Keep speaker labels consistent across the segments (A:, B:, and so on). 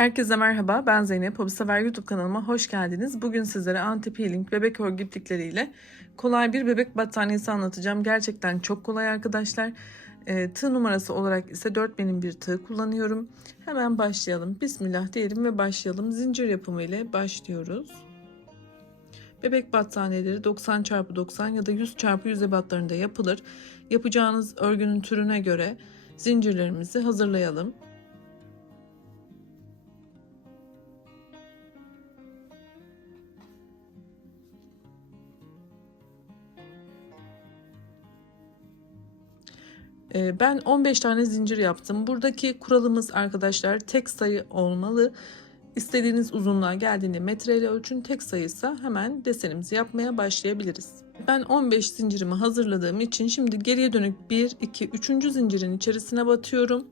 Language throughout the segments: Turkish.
A: Herkese merhaba, ben Zeynep. Hobisever YouTube kanalıma hoş geldiniz. Bugün sizlere anti-peeling bebek örgü iplikleriyle kolay bir bebek battaniyesi anlatacağım. Gerçekten çok kolay arkadaşlar. E, tığ numarası olarak ise 4 benim bir tığ kullanıyorum. Hemen başlayalım. Bismillah diyelim ve başlayalım. Zincir yapımı ile başlıyoruz. Bebek battaniyeleri 90 x 90 ya da 100 x 100 ebatlarında yapılır. Yapacağınız örgünün türüne göre zincirlerimizi hazırlayalım. Ben 15 tane zincir yaptım. Buradaki kuralımız arkadaşlar tek sayı olmalı. İstediğiniz uzunluğa geldiğinde metreyle ölçün. Tek sayıysa hemen desenimizi yapmaya başlayabiliriz. Ben 15 zincirimi hazırladığım için şimdi geriye dönük 1, 2, 3. zincirin içerisine batıyorum.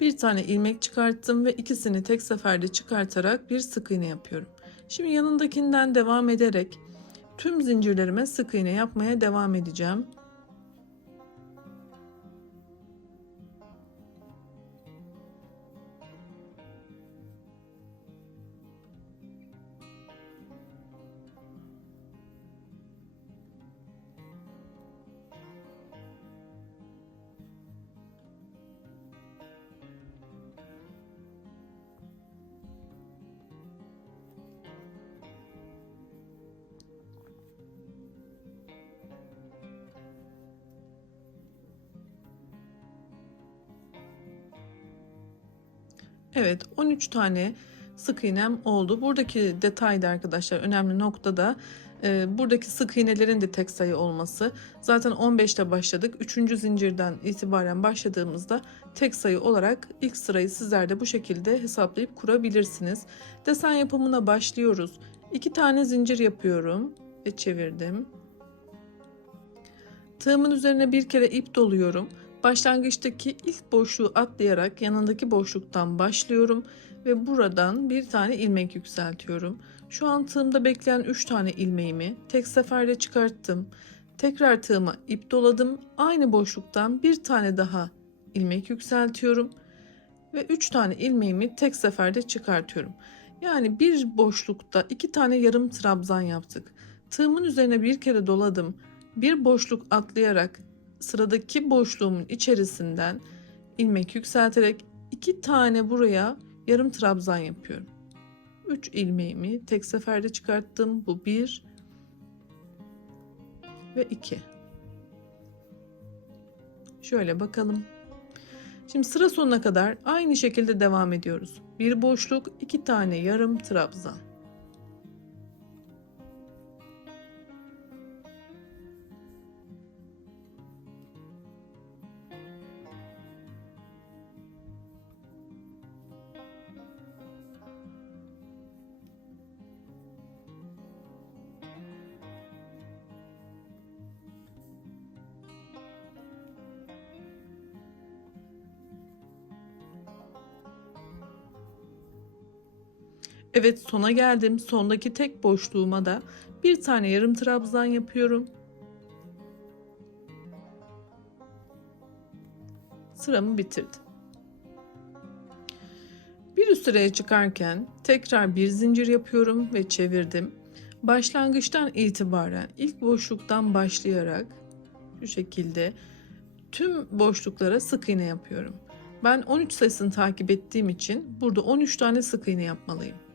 A: Bir tane ilmek çıkarttım ve ikisini tek seferde çıkartarak bir sık iğne yapıyorum. Şimdi yanındakinden devam ederek tüm zincirlerime sık iğne yapmaya devam edeceğim. Evet 13 tane sık iğnem oldu. Buradaki detayda arkadaşlar önemli nokta da e, buradaki sık iğnelerin de tek sayı olması. Zaten 15'te başladık. 3. zincirden itibaren başladığımızda tek sayı olarak ilk sırayı sizler de bu şekilde hesaplayıp kurabilirsiniz. Desen yapımına başlıyoruz. 2 tane zincir yapıyorum ve çevirdim. Tığımın üzerine bir kere ip doluyorum. Başlangıçtaki ilk boşluğu atlayarak yanındaki boşluktan başlıyorum ve buradan bir tane ilmek yükseltiyorum. Şu an tığımda bekleyen 3 tane ilmeğimi tek seferde çıkarttım. Tekrar tığıma ip doladım. Aynı boşluktan bir tane daha ilmek yükseltiyorum ve 3 tane ilmeğimi tek seferde çıkartıyorum. Yani bir boşlukta iki tane yarım trabzan yaptık. Tığımın üzerine bir kere doladım. Bir boşluk atlayarak sıradaki boşluğumun içerisinden ilmek yükselterek iki tane buraya yarım trabzan yapıyorum. 3 ilmeğimi tek seferde çıkarttım. Bu 1 ve 2. Şöyle bakalım. Şimdi sıra sonuna kadar aynı şekilde devam ediyoruz. Bir boşluk, iki tane yarım trabzan. Evet sona geldim. Sondaki tek boşluğuma da bir tane yarım trabzan yapıyorum. Sıramı bitirdim. Bir üst sıraya çıkarken tekrar bir zincir yapıyorum ve çevirdim. Başlangıçtan itibaren ilk boşluktan başlayarak şu şekilde tüm boşluklara sık iğne yapıyorum. Ben 13 sayısını takip ettiğim için burada 13 tane sık iğne yapmalıyım.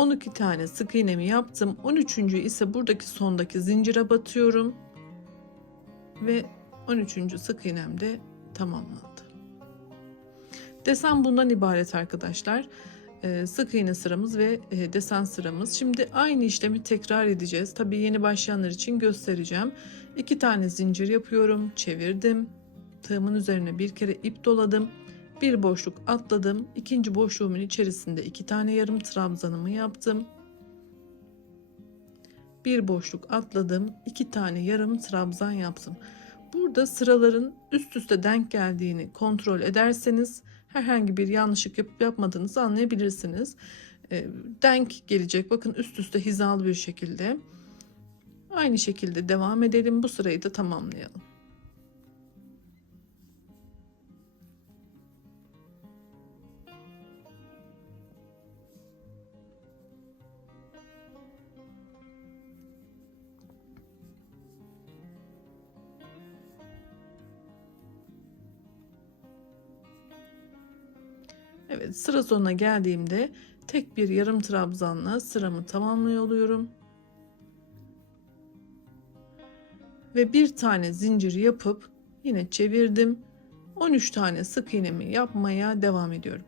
A: On iki tane sık iğnemi yaptım. 13. ise buradaki sondaki zincire batıyorum. Ve 13. sık iğnem de tamamlandı. Desen bundan ibaret arkadaşlar. Ee, sık iğne sıramız ve e, desen sıramız. Şimdi aynı işlemi tekrar edeceğiz. Tabii yeni başlayanlar için göstereceğim. İki tane zincir yapıyorum. Çevirdim. Tığımın üzerine bir kere ip doladım. Bir boşluk atladım. İkinci boşluğumun içerisinde iki tane yarım trabzanımı yaptım. bir boşluk atladım. iki tane yarım trabzan yaptım. Burada sıraların üst üste denk geldiğini kontrol ederseniz herhangi bir yanlışlık yapıp yapmadığınızı anlayabilirsiniz. E, denk gelecek. Bakın üst üste hizalı bir şekilde. Aynı şekilde devam edelim. Bu sırayı da tamamlayalım. Evet sıra sonuna geldiğimde tek bir yarım trabzanla sıramı tamamlıyor oluyorum. Ve bir tane zincir yapıp yine çevirdim. 13 tane sık iğnemi yapmaya devam ediyorum.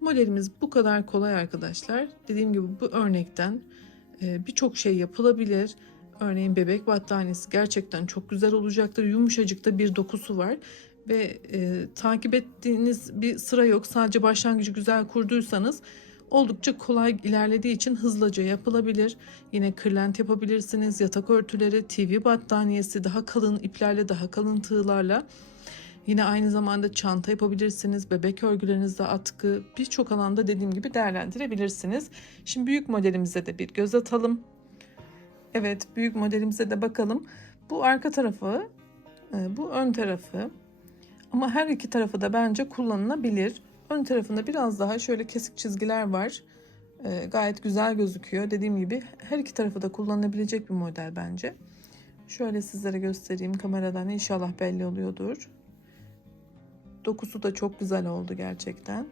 A: Modelimiz bu kadar kolay arkadaşlar. Dediğim gibi bu örnekten e, birçok şey yapılabilir. Örneğin bebek battaniyesi gerçekten çok güzel olacaktır. Yumuşacık da bir dokusu var ve e, takip ettiğiniz bir sıra yok. Sadece başlangıcı güzel kurduysanız oldukça kolay ilerlediği için hızlıca yapılabilir. Yine kırlent yapabilirsiniz. Yatak örtüleri, TV battaniyesi daha kalın iplerle, daha kalın tığlarla. Yine aynı zamanda çanta yapabilirsiniz. Bebek örgülerinizde atkı birçok alanda dediğim gibi değerlendirebilirsiniz. Şimdi büyük modelimize de bir göz atalım. Evet büyük modelimize de bakalım. Bu arka tarafı, e, bu ön tarafı. Ama her iki tarafı da bence kullanılabilir. Ön tarafında biraz daha şöyle kesik çizgiler var. Ee, gayet güzel gözüküyor. Dediğim gibi her iki tarafı da kullanılabilecek bir model bence. Şöyle sizlere göstereyim kameradan inşallah belli oluyordur. Dokusu da çok güzel oldu gerçekten.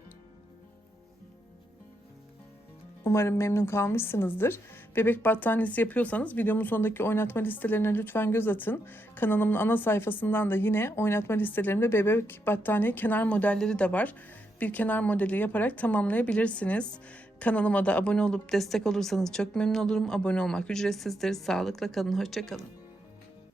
A: Umarım memnun kalmışsınızdır. Bebek battaniyesi yapıyorsanız videomun sonundaki oynatma listelerine lütfen göz atın. Kanalımın ana sayfasından da yine oynatma listelerimde bebek battaniye kenar modelleri de var. Bir kenar modeli yaparak tamamlayabilirsiniz. Kanalıma da abone olup destek olursanız çok memnun olurum. Abone olmak ücretsizdir. Sağlıkla kalın, hoşçakalın.